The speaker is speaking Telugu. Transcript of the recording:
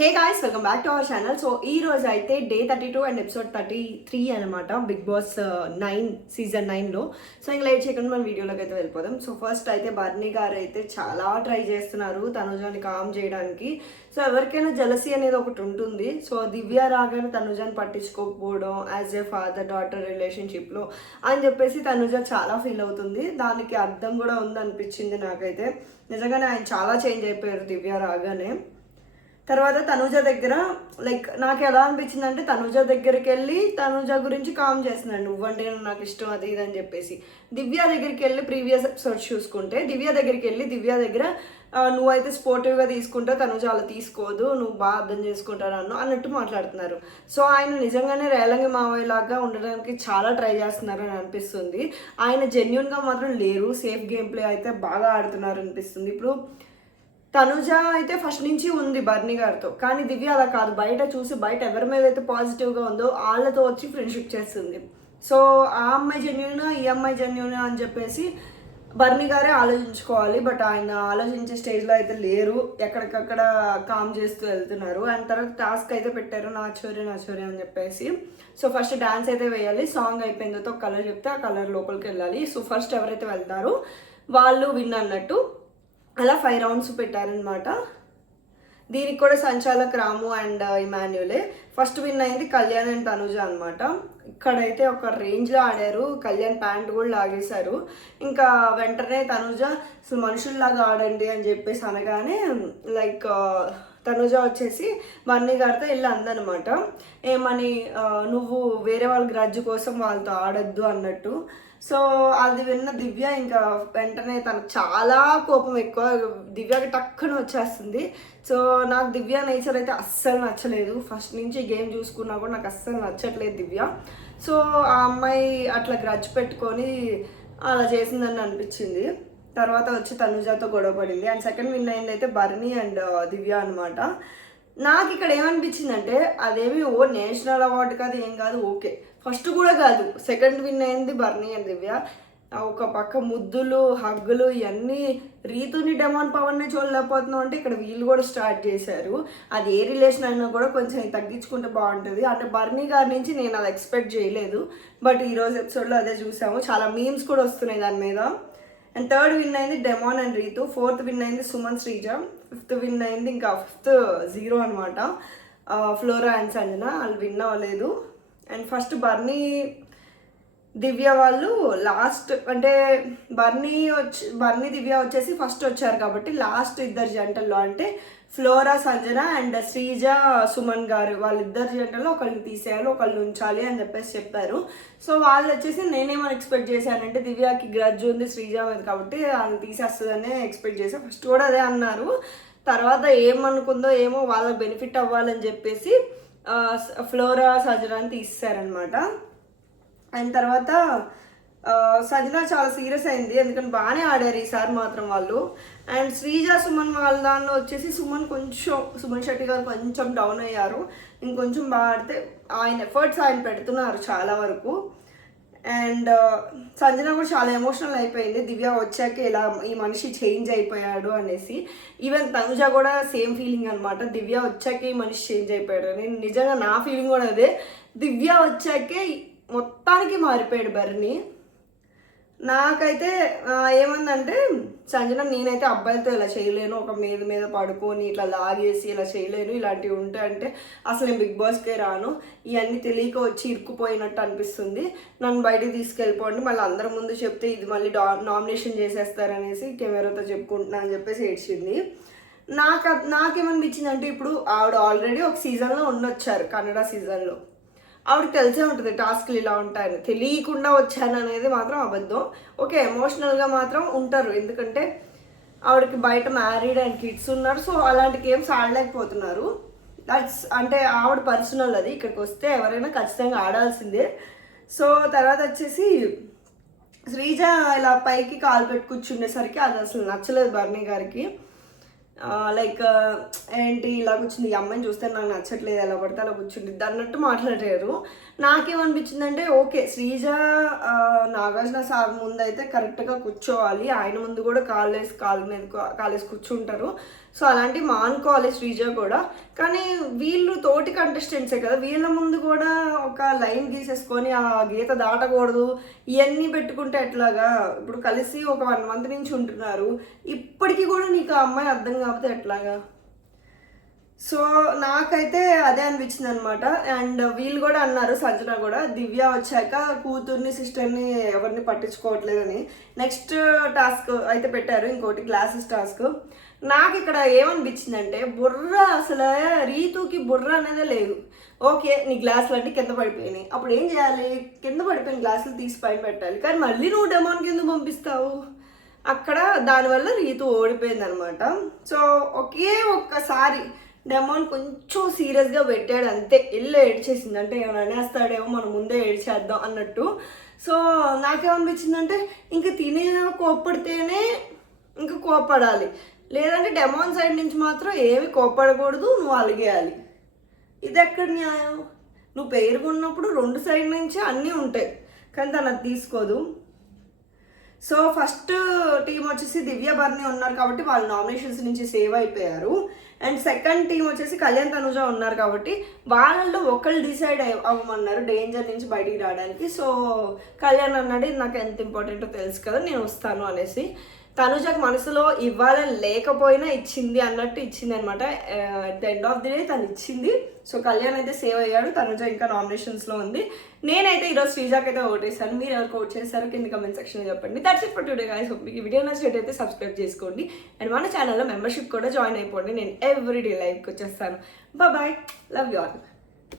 Hey guys, welcome back to our channel. So ఈ రోజు అయితే డే 32 అండ్ ఎపిసోడ్ 33 అనమాట, బిగ్ బాస్ 9 సీజన్ 9లో. సో ఇంకా లేట్ చేయకుండా మనం వీడియోలోకి అయితే వెళ్ళిపోదాం. సో ఫస్ట్ అయితే బర్నీ గారు అయితే చాలా ట్రై చేస్తున్నారు తనుజాని కామ్ చేయడానికి. సో ఎవరికైనా జలసీ అనేది ఒకటి ఉంటుంది. సో దివ్య రాగానే తనుజాని పట్టించుకోకపోవడం యాజ్ ఏ ఫాదర్ డాటర్ రిలేషన్షిప్లో అని చెప్పేసి తనుజ చాలా ఫీల్ అవుతుంది. దానికి అర్థం కూడా ఉందనిపించింది నాకైతే. నిజంగానే ఆయన చాలా చేంజ్ అయిపోయారు దివ్య రాగానే. తర్వాత తనుజ దగ్గర లైక్ నాకు ఎలా అనిపించింది అంటే, తనుజ దగ్గరికి వెళ్ళి తనుజ గురించి కామ్ చేస్తున్నాడు, నువ్వంటే నాకు ఇష్టం అది ఇది అని చెప్పేసి. దివ్య దగ్గరికి వెళ్ళి ప్రీవియస్ ఎపిసోడ్స్ చూసుకుంటే దివ్య దగ్గరికి వెళ్ళి దివ్య దగ్గర నువ్వైతే స్పోర్టివ్గా తీసుకుంటావు, తనుజ అలా తీసుకోదు, నువ్వు బాగా అర్థం చేసుకుంటాను అన్నట్టు మాట్లాడుతున్నారు. సో ఆయన నిజంగానే రేలంగి మావయ్య లాగా ఉండడానికి చాలా ట్రై చేస్తున్నారు అని అనిపిస్తుంది. ఆయన జెన్యున్గా మాత్రం లేరు, సేఫ్ గేమ్ ప్లే అయితే బాగా ఆడుతున్నారు అనిపిస్తుంది. ఇప్పుడు తనుజ అయితే ఫస్ట్ నుంచి ఉంది బర్నీ గారితో, కానీ దివ్య అలా కాదు. బయట చూసి బయట ఎవరి మీద అయితే పాజిటివ్గా ఉందో వాళ్ళతో వచ్చి ఫ్రెండ్షిప్ చేస్తుంది. సో ఆ అమ్మాయి జెన్యున్, ఈ అమ్మాయి జెన్యున్ అని చెప్పేసి బర్నీ గారే ఆలోచించుకోవాలి. బట్ ఆయన ఆలోచించే స్టేజ్లో అయితే లేరు, ఎక్కడికక్కడ కామ్ చేస్తూ వెళ్తున్నారు. అండ్ తర్వాత టాస్క్ అయితే పెట్టారు, నా చోరీ అని చెప్పేసి. సో ఫస్ట్ డాన్స్ అయితే వేయాలి, సాంగ్ అయిపోయిన తర్వాత ఒక కలర్ చెప్తే ఆ కలర్ లోపలికి వెళ్ళాలి. సో ఫస్ట్ ఎవరైతే వెళ్తారో వాళ్ళు విన్ అన్నట్టు అలా 5 రౌండ్స్ పెట్టారనమాట. దీనికి కూడా సంచాలక్ రాము అండ్ ఇమాన్యులే. ఫస్ట్ విన్ అయింది కళ్యాణ్ అండ్ తనుజ అనమాట. ఇక్కడైతే ఒక రేంజ్లో ఆడారు, కళ్యాణ్ ప్యాంట్ కూడా లాగేశారు. ఇంకా వెంటనే తనుజ అసలు మనుషుల్లాగా ఆడండి అని చెప్పేసి అనగానే లైక్ తనుజ వచ్చేసి బన్నీ గారితో వెళ్ళి అందనమాట, ఏమని నువ్వు వేరే వాళ్ళ గ్రడ్జ్ కోసం వాళ్ళతో ఆడద్దు అన్నట్టు. సో అది విన్న దివ్య ఇంకా వెంటనే తనకు చాలా కోపం ఎక్కువ, దివ్యకి టక్కున వచ్చేస్తుంది. సో నాకు దివ్య నేచర్ అయితే అస్సలు నచ్చలేదు. ఫస్ట్ నుంచి గేమ్ చూసుకున్నా కూడా నాకు అస్సలు నచ్చట్లేదు దివ్య. సో ఆ అమ్మాయి అట్లా గ్రడ్జ్ పెట్టుకొని అలా చేసిందని అనిపించింది. తర్వాత వచ్చి తనుజాతో గొడవ పడింది. అండ్ సెకండ్ విన్ అయింది అయితే బర్నీ అండ్ దివ్య అనమాట. నాకు ఇక్కడ ఏమనిపించిందంటే, అదేమి నేషనల్ అవార్డు కాదు ఏం కాదు, ఓకే ఫస్ట్ కూడా కాదు, సెకండ్ విన్ అయింది బర్నీ అండ్ దివ్య. ఒక పక్క ముద్దులు హగ్గులు ఇవన్నీ, రీతుని డెమాన్ పవర్ని చూడలేకపోతున్నాం అంటే ఇక్కడ వీళ్ళు కూడా స్టార్ట్ చేశారు. అది ఏ రిలేషన్ అయినా కూడా కొంచెం తగ్గించుకుంటే బాగుంటుంది. అంటే బర్నీ గారి నుంచి నేను అది ఎక్స్పెక్ట్ చేయలేదు, బట్ ఈరోజు ఎపిసోడ్లో అదే చూసాము. చాలా మీమ్స్ కూడా వస్తున్నాయి దాని మీద. అండ్ థర్డ్ విన్ అయింది Demon and Rithu, fourth win అయింది సుమన్ శ్రీజ, ఫిఫ్త్ విన్ అయింది ఇంకా ఫిఫ్త్ 0 అనమాట ఫ్లోరా అండ్ సంజన, వాళ్ళు విన్ అవ్వలేదు. అండ్ ఫస్ట్ బర్నీ దివ్య వాళ్ళు లాస్ట్, అంటే బర్నీ దివ్య వచ్చేసి ఫస్ట్ వచ్చారు కాబట్టి లాస్ట్ ఇద్దరు జంటల్లో అంటే ఫ్లోరా సంజన అండ్ శ్రీజ సుమన్ గారు వాళ్ళిద్దరు జంటల్లో ఒకళ్ళని తీసేయాలి ఒకళ్ళు ఉంచాలి అని చెప్పేసి చెప్పారు. సో వాళ్ళు వచ్చేసి నేనేమని ఎక్స్పెక్ట్ చేశానంటే, దివ్యకి గ్రడ్జ్ ఉంది శ్రీజ మీద కాబట్టి వాళ్ళని తీసేస్తుందనే ఎక్స్పెక్ట్ చేశాను. ఫస్ట్ కూడా అదే అన్నారు, తర్వాత ఏమనుకుందో ఏమో వాళ్ళకి బెనిఫిట్ అవ్వాలని చెప్పేసి ఫ్లోరా సంజనాని తీసేశారనమాట. అండ్ తర్వాత సజన చాలా సీరియస్ అయింది, ఎందుకంటే బాగానే ఆడారు ఈసారి మాత్రం వాళ్ళు. అండ్ శ్రీజ సుమన్ వాళ్ళ దానిలో వచ్చేసి సుమన్ శెట్టి గారు కొంచెం డౌన్ అయ్యారు. ఇంకొంచెం బాగా ఆడితే ఆయన ఎఫర్ట్స్ ఆయన పెడుతున్నారు చాలా వరకు. అండ్ సంజన కూడా చాలా ఎమోషనల్ అయిపోయింది, దివ్య వచ్చాక ఇలా ఈ మనిషి చేంజ్ అయిపోయాడు అనేసి. ఈవెన్ తనుజ కూడా సేమ్ ఫీలింగ్ అనమాట, దివ్య వచ్చాకే ఈ మనిషి చేంజ్ అయిపోయాడు. నేను నిజంగా నా ఫీలింగ్ కూడా అదే, దివ్య వచ్చాకే మొత్తానికి మారిపోయాడు బర్నీ. నాకైతే ఏమందంటే, సంజన నేనైతే అబ్బాయిలతో ఇలా చేయలేను, ఒక మీద పడుకొని ఇట్లా లాగేసి ఇలా చేయలేను, ఇలాంటివి ఉంటాయి అంటే అసలు నేను బిగ్ బాస్కే రాను, ఇవన్నీ తెలియక వచ్చి ఇరుక్కుపోయినట్టు అనిపిస్తుంది, నన్ను బయటికి తీసుకెళ్ళిపోండి, మళ్ళీ అందరి ముందు చెప్తే ఇది మళ్ళీ నామినేషన్ చేసేస్తారనేసి కెమెరాతో చెప్పుకుంటున్నా అని చెప్పేసి ఏడ్చింది. నాకేమనిపించింది అంటే, ఇప్పుడు ఆవిడ ఆల్రెడీ ఒక సీజన్లో ఉండొచ్చారు, కన్నడ సీజన్లో. ఆవిడకి తెలిసే ఉంటుంది టాస్క్లు ఇలా ఉంటాయని, తెలియకుండా వచ్చాను అనేది మాత్రం అబద్ధం. ఓకే ఎమోషనల్గా మాత్రం ఉంటారు, ఎందుకంటే ఆవిడకి బయట మ్యారీడ్ అండ్ కిడ్స్ ఉన్నారు. సో అలాంటి గేమ్స్ ఆడలేకపోతున్నారు. దట్స్ అంటే ఆవిడ పర్సనల్, అది ఇక్కడికి వస్తే ఎవరైనా ఖచ్చితంగా ఆడాల్సిందే. సో తర్వాత వచ్చేసి శ్రీజ ఇలా పైకి కాలు పెట్టి కూర్చుండేసరికి అది అసలు నచ్చలేదు బర్నీ గారికి. లైక్ ఏంటి ఇలా కూర్చుంది, ఈ అమ్మాయిని చూస్తే నాకు నచ్చట్లేదు, ఎలా పడితే అలా కూర్చుంది అన్నట్టు మాట్లాడారు. నాకేమనిపించిందంటే, ఓకే శ్రీజ నాగార్జున సార్ ముందు అయితే కరెక్ట్గా కూర్చోవాలి, ఆయన ముందు కూడా కాలేసి కూర్చుంటారు. సో అలాంటి మానుకోవాలి శ్రీజ కూడా. కానీ వీళ్ళు తోటి కంటెస్టెంట్సే కదా, వీళ్ళ ముందు కూడా ఒక లైన్ గీసేసుకొని ఆ గీత దాటకూడదు ఇవన్నీ పెట్టుకుంటే ఎట్లాగా? ఇప్పుడు కలిసి ఒక 1 month నుంచి ఉంటున్నారు, ఇప్పటికీ కూడా నీకు ఆ అమ్మాయి అర్థం కాకపోతే ఎట్లాగా? సో నాకైతే అదే అనిపించింది అనమాట. అండ్ వీళ్ళు కూడా అన్నారు, సంజన కూడా, దివ్య వచ్చాక కూతుర్ని సిస్టర్ని ఎవరిని పట్టించుకోవట్లేదని. నెక్స్ట్ టాస్క్ అయితే పెట్టారు, ఇంకోటి గ్లాసెస్ టాస్క్. నాకు ఇక్కడ ఏమనిపించిందంటే బుర్ర అసలు రీతుకి బుర్ర అనేదే లేదు. ఓకే, నీ గ్లాసులు అంటే కింద పడిపోయినాయి, అప్పుడు ఏం చేయాలి? కింద పడిపోయిన గ్లాసులు తీసి పైన పెట్టాలి. కానీ మళ్ళీ నువ్వు డెమోన్కి ఎందుకు పంపిస్తావు? అక్కడ దానివల్ల రీతు ఓడిపోయింది అనమాట. సో ఒకే ఒక్కసారి డెమోన్ కొంచెం సీరియస్గా పెట్టాడు అంతే, ఇల్లు ఏడ్చేసింది. అంటే ఏమైనా అనేస్తాడేమో, మనం ముందే ఏడ్చేద్దాం అన్నట్టు. సో నాకేమనిపించిందంటే ఇంక తినే కోప్పడితేనే ఇంకా కోప్పడాలి, లేదంటే డెమోన్ సైడ్ నుంచి మాత్రం ఏమి కోప్పడకూడదు, నువ్వు అలిగేయాలి. ఇది ఎక్కడ న్యాయం? నువ్వు పేరుకున్నప్పుడు 2 సైడ్ నుంచి అన్నీ ఉంటాయి, కానీ తను అది తీసుకోదు. సో ఫస్ట్ టీం వచ్చేసి దివ్య బర్ని ఉన్నారు కాబట్టి వాళ్ళు నామినేషన్స్ నుంచి సేవ్ అయిపోయారు. అండ్ సెకండ్ టీం వచ్చేసి కళ్యాణ్ తనుజ ఉన్నారు కాబట్టి వాళ్ళల్లో ఒకళ్ళు డిసైడ్ అవ్వమన్నారు డేంజర్ నుంచి బయటికి రావడానికి. సో కళ్యాణ్ అన్నాడు, ఇది నాకు ఎంత ఇంపార్టెంటో తెలుసు కదా, నేను వస్తాను అనేసి. తనుజకు మనసులో ఇవ్వాలని లేకపోయినా ఇచ్చింది అన్నట్టు ఇచ్చింది అనమాట. At the end of the day తను ఇచ్చింది. సో కళ్యాణ్ అయితే సేవ్ అయ్యాడు, తనుజ ఇంకా నామినేషన్స్లో ఉంది. నేనైతే ఈరోజు శ్రీజాకి అయితే ఓటేసాను. మీరు ఎవరికి ఓట్ చేశారో కింద కమెంట్ సెక్షన్లో చెప్పండి. That's it for today guys. మీకు ఈ వీడియో నచ్చినట్టయితే సబ్స్క్రైబ్ చేసుకోండి అండ్ మన ఛానల్లో మెంబర్షిప్ కూడా జాయిన్ అయిపోండి. నేను ఎవ్రీడే లైవ్కి వచ్చేస్తాను. Bye, love you all.